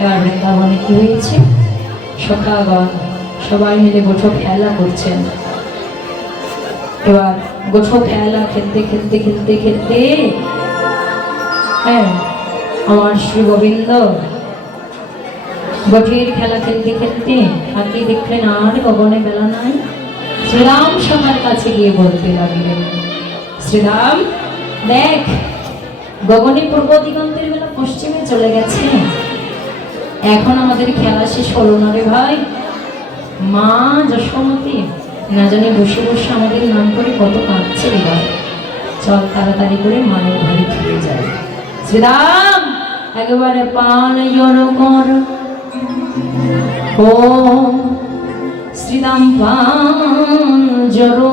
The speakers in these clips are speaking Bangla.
এবার বৃন্দাবনে কি হয়েছে সখাগণ সবাই মিলে গোঠো খেলা করছেন। এবার গোঠো খেলা খেলতে খেলতে খেলতে খেলতে হ্যাঁ আমার শ্রী গোবিন্দ গঠির খেলা খেলতে খেলতে হাতি দেখলেন আর গগনে বেলা নাই। শ্রীরাম সবার কাছে গিয়ে বলতে লাগলেন, শ্রীরাম, দেখ, গগনে পূর্ব দিগন্তের বেলা পশ্চিমে চলে গেছে। এখন আমাদের খেলা শেষ হলো না রে ভাই। মা, যশোমতী, না জানি বসে বসে আমাদের নাম করে কত কাঁদছে রে ভাই। চল তাড়াতাড়ি করে মায়ের ঘরে ফিরে যায় শ্রীরাম, একেবারে পান কর। ও, শ্রীরাম পান জড়ো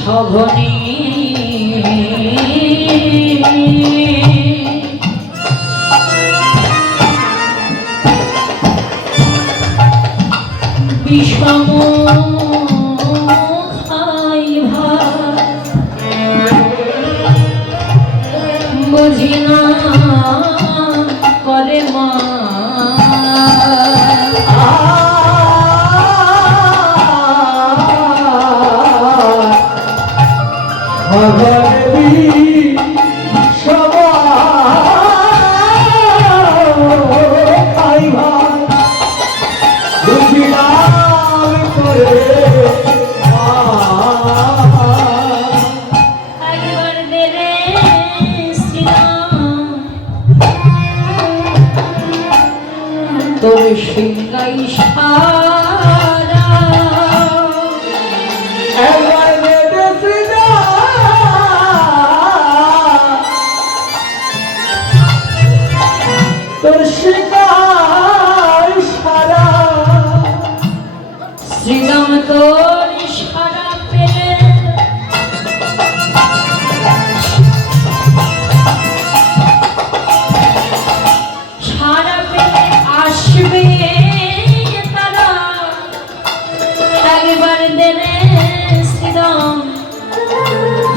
সঘনে বিষম খাই ভাত বুঝি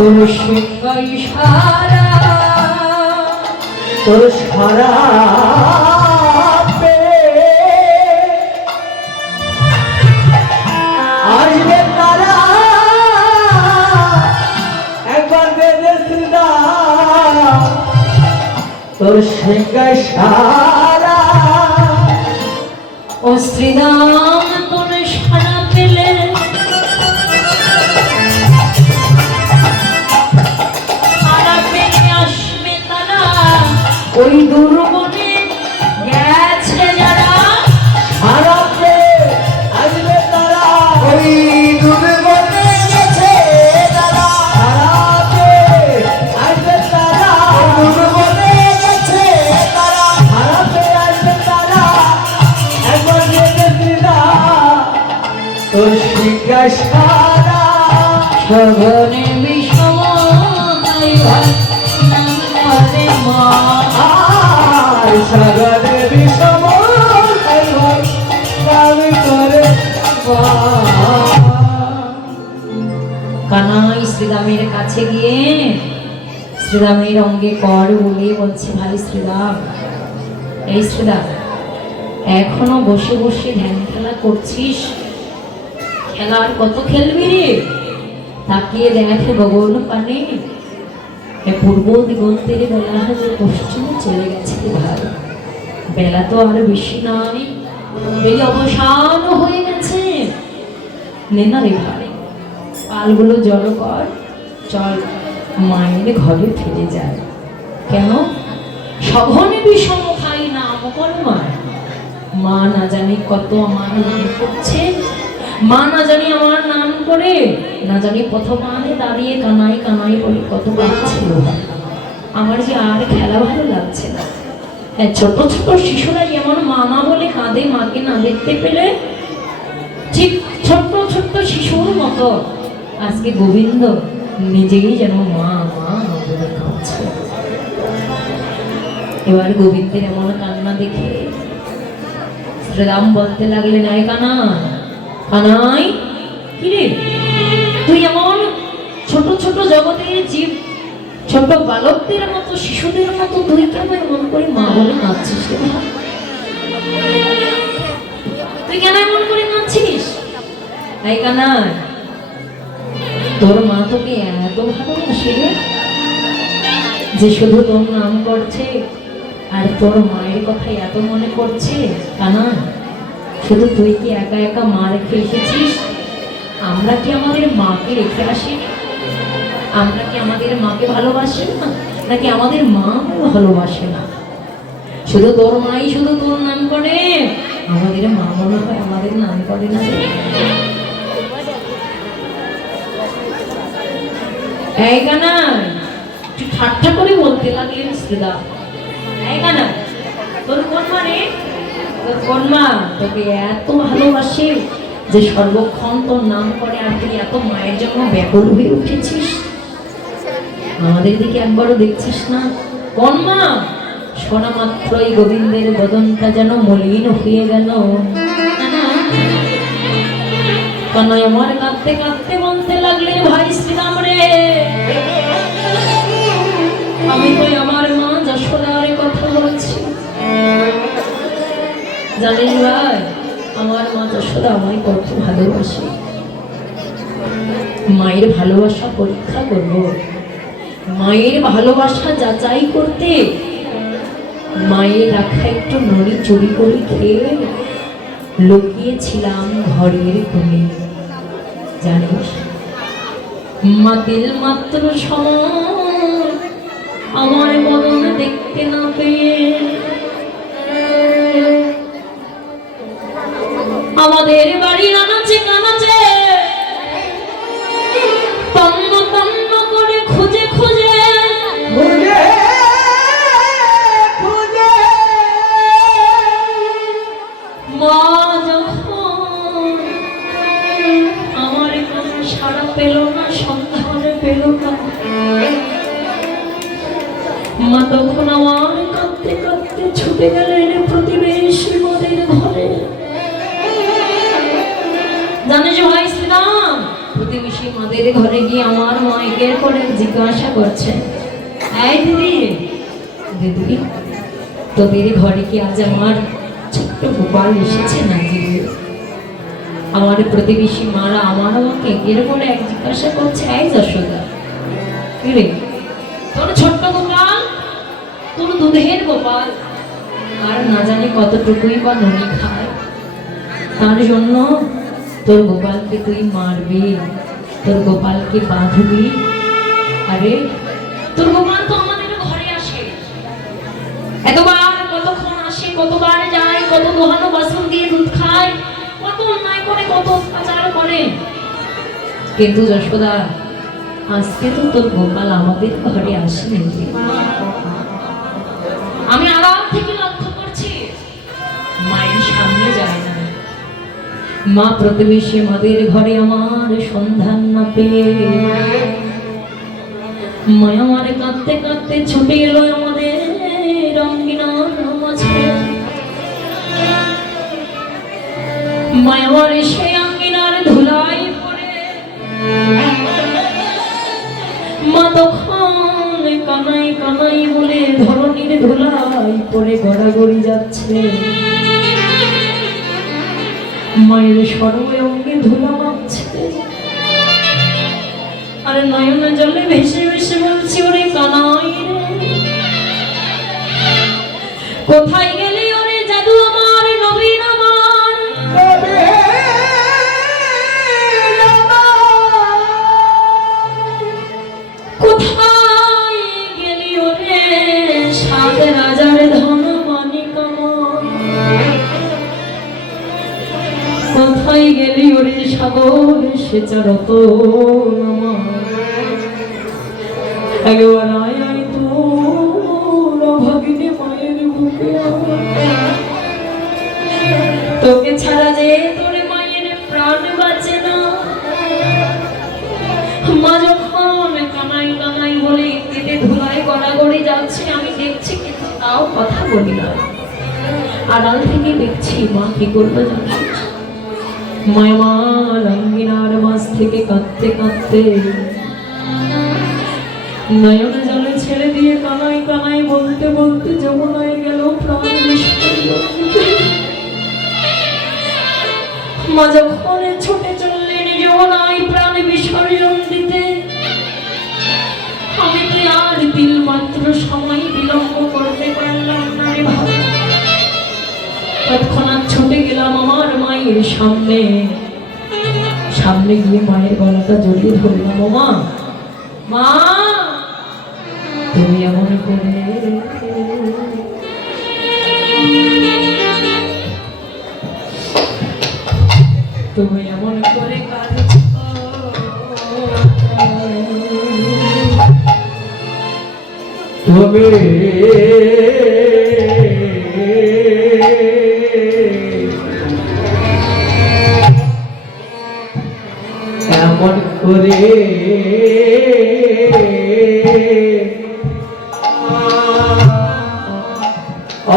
তোর সিংহাই সারা তোর সারা তারা সিংহায় সারা ও সাগরে কাছে গিয়ে শ্রীরামের অঙ্গে কর বলে বলছে, ভাই শ্রীরাম, এই শ্রীরাম, এখনও বসে বসে ধ্যান খেলা করছিস? খেলার কত খেলবি রে? তাকিয়ে দেখে গগন পানে পূর্ব দিগন্তের বেলা যে পশ্চিমে চলে গেছে ভাই বেলা তো আর বেশি নাই এই অবসান হয়ে গেছে। নে না রে ভাই, পালগুলো জড়ো কর, চল মায়ের ঘরে ফিরে যায় কেন? সঘনে বিষম খাই না আমকর মা না জানি কত আমার নাম করছে মা না জানি আমার নাম করে, না জানি প্রথমানে দাঁড়িয়ে কানাই কানাই বলে কত কাঁদছিল। আমার যে আর খেলা ভালো লাগছে না। হ্যাঁ ছোট ছোট শিশুরা যেমন মামা বলে কাঁদে, মাকে না দেখতে পেলে ঠিক ছোট্ট ছোট্ট শিশুর মতো। আজকে গোবিন্দ নিজেই যেন মা মা বলে কাঁদছে। এবার গোবিন্দের এমন কান্না দেখে শ্রীরাম বলতে লাগলেন, আয় কানা কানাই কিরে? তুই এমন ছোট ছোট জগতের জীব, ছোট বালকদের মতো, শিশুদের মতো তুই কেন এমন করে মা বলে কাঁদছিস তুই কেন এমন করে কাঁদছিস? তাই কানাই, তোর মা তোকে এত ভালোবাসে যে শুধু তোর নাম করছে আর তোর মায়ের কথা এত মনে করছে কানা শুধু তুই কি একা একা মা রেখে এসেছিস? আমরা কি আমাদের মাকে রেখে আসি? আমরা কি আমাদের মাকে ভালোবাসি না? নাকি আমাদের মা ভালোবাসে না? শুধু তোর মাই শুধু তোর নাম করে? আমাদের মা মনে হয় আমাদের নাম করে না তুই ঠাট্টা করে বলতে লাগলেন শ্রীদা এই তোর কোন মানে এত ভালোবাসে যে সর্বক্ষণ তোর নাম করে আর তুই এত মায়ের জন্য ব্যাকুল হয়ে উঠেছিস। আমাদের দিকে একবারও দেখছিস না। শোনা মাত্রই গোবিন্দের বদনটা যেন মলিন হয়ে গেল। আমার কাঁদতে কাঁদতে বলতে লাগলেন ভাই শ্রীরাম রে, আমি তো জানিস ভাই, আমার মা আমায় কত ভালোবাসে। মায়ের ভালোবাসা পরীক্ষা করব। মায়ের ভালোবাসা যাচাই করতে মায়ের রাখা একটু নড়ি চুরি করে খেয়ে লুকিয়েছিলাম ঘরের কোণে। জানিস? মাতিল মাত্র সময়। আমার বদন দেখতে না পেয়ে প্রতিবেশী মাদের ঘরে গিয়ে আমার মা একের পরে জিজ্ঞাসা করছে, এই দিদি দিদি, তোদের ঘরে কি আজ আমার ছোট্ট গোপাল এসেছে না দিদি আমার প্রতিবেশী মারা আমার আমাকে এরকম এক জিজ্ঞাসা করছে, এই যশোদা রে? তোর ছোট্ট গোপাল? তোর দুধের গোপাল? আর না জানি কতটুকুই বা ননি খায়। তার জন্য তোর গোপালকে তুই মারবি। তোর গোপালকে বাঁধবি? আরে, তোর গোপাল তো আমাদের ঘরে আসে। এতবার কতক্ষণ আসে, কতবার যায়, কত দোহানো বাসন দিয়ে দুধ খায়, কত অন্যায় করে, কত অত্যাচার করে। কিন্তু যশোদা, আজকে তো তোর গোপাল আমাদের ঘরে আসেনি। আমি আড়াল থেকে মা প্রতিবেশী মাদের ঘরে আমার সন্ধান না পেয়ে মায় আমার কাঁদতে কাঁদতে ছুটে এলো আমাদের রঙ্গিনার মাঝে। মায় আমার এসে আঙ্গিনার ধুলাই পড়ে। মা তখন কানাই কানাই বলে ধরনীর ধুলাই পরে গড়াগড়ি যাচ্ছে। মায়ের সরবে অঙ্গে ধুলা মাপছে আর নয়ন জলে ভেসে ভেসে বলছি ওরে কানাই কোথায় গেলি ওরে সাগর, সে চরত তোকে ছাড়া যে তোর মায়ের প্রাণ বাঁচে না। মা যখন কানাই কানাই বলে কেটে ধুলায় গড়াগড়ি যাচ্ছে, আমি দেখছি কিন্তু তাও কথা বলি না। আড়াল থেকে দেখছি মা কি করবে জানিস মায়ামা রঙ্গিনার মাছ থেকে কাঁদতে কাঁদতে নয়ন জলে ছেড়ে দিয়ে কানাই কানাই বলতে বলতে যমুনায় গেল মা যখন ছুটে চললেন যমুনায় প্রাণ বিসর্জন দিতে, আমি কি আর তিল মাত্র সময় বিলম্ব করতে পারলাম না রে ছুটে গেলাম আমার মায়ের সামনে। সামনে গিয়ে মায়ের গলাটা জড়িয়ে ধরলাম মা। মা, তুমি এমন করে তুমি এমন করে। তুমি করে।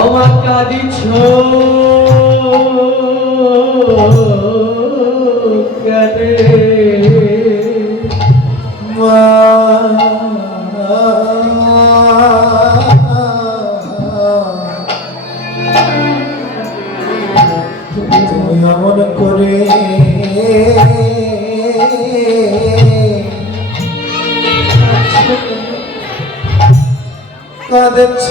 আমার কাঁদিছ কাঁদছ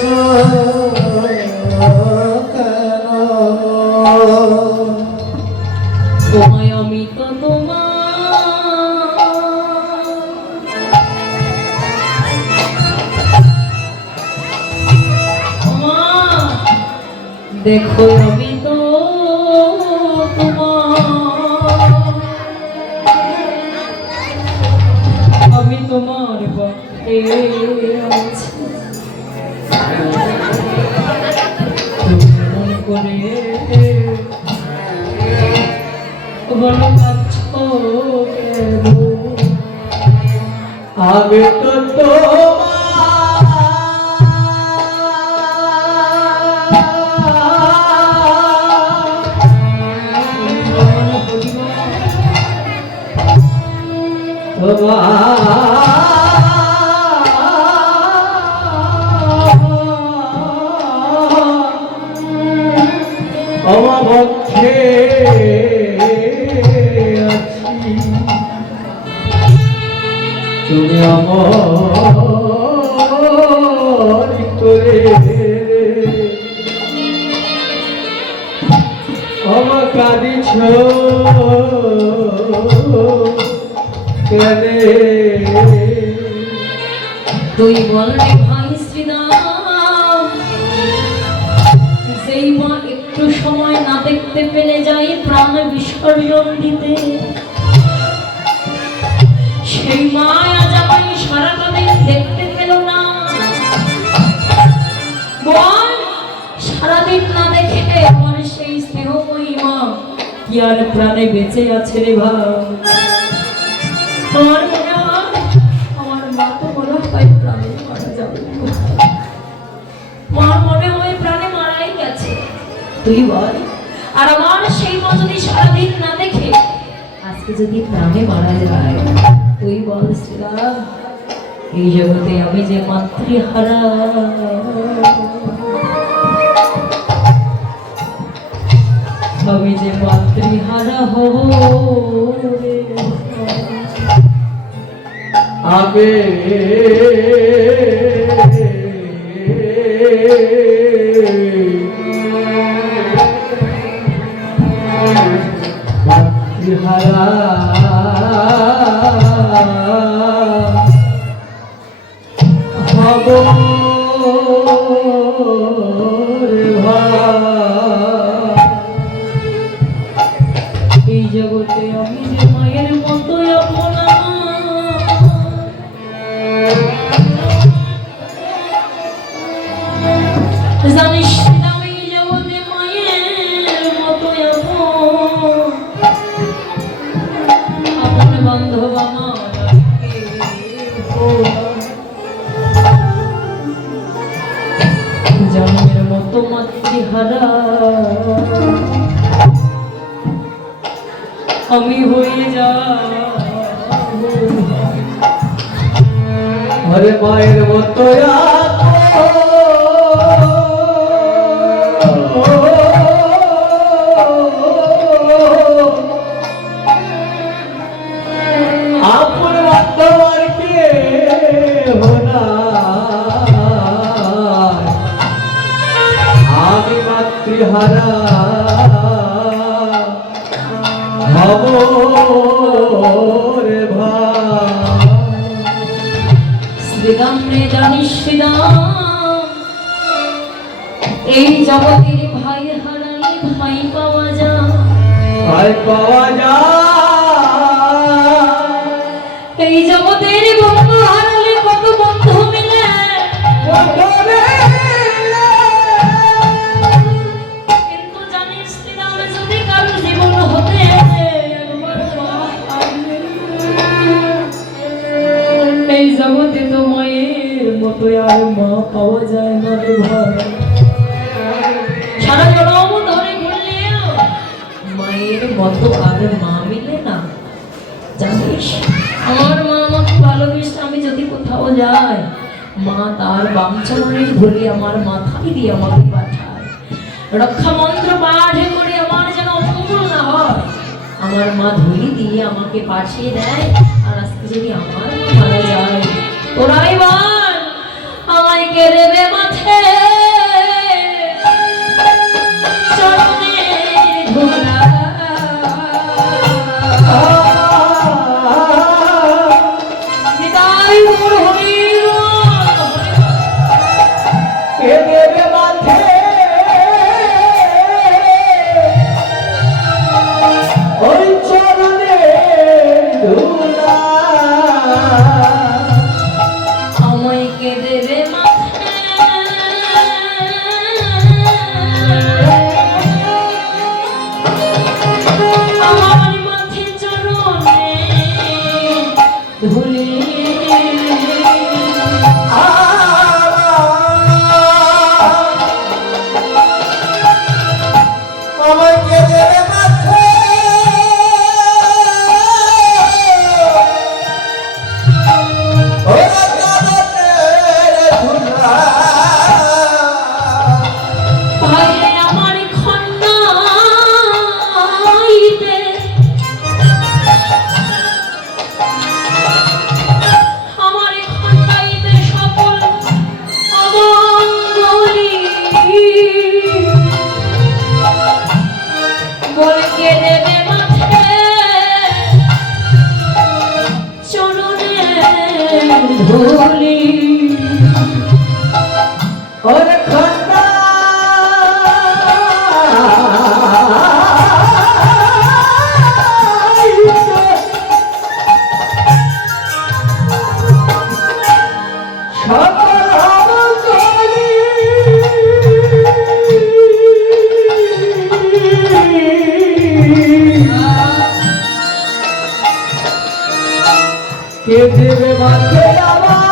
তোমায় আমি তো তোমার। দেখো আমি তো তোমার। আমি তোমার পক্ষে আমি তো তোমার। তোমার। অবক্ষে আমার করে আমার কাঁদিছ তুই ভাই শ্রীরাম সেই মা একটু সময় না দেখতে পেলে যাই প্রাণ বিসর্জন দিতে। আর প্রাণে বেঁচে আছে রে ভাই। আমার আমার মা তো মনে হয় প্রাণে মারা যাবে। মার মনে হয় প্রাণে মারাই গেছে। তুই বল। আর আমার সেই মা যদি সারাদিন না দেখে, আজকে যদি প্রাণে মারা যায়, তুই বল শ্রীরাম এই জগতে আমি যে মাতৃহারা। আমি যে মাতৃহারা হব। আগে জানিস না জগতের ভাই হারালে ভাই পাওয়া যায়। ভাই পাওয়া যায়। এই জগতের বন্ধু হারালে কত বন্ধু মিলে। কিন্তু জানিস শ্রীরাম যদি কারও জীবন হতে এই জগতে তো মায়ের মতো আর মা পাওয়া যায় না রে ভাই। বাঞ্ছনে ধরে আমার মাথায় দিয়ে আমাকে পাঠায় রক্ষা মন্ত্র পাঠ করে আমার যেন অপূর্ণ হয়। আমার মা ধরি দিয়ে আমাকে পাঠিয়ে দেয়, আর আজকে যদি আমার মারা যায় ওরাই বল কে দেবে মাঠে আমার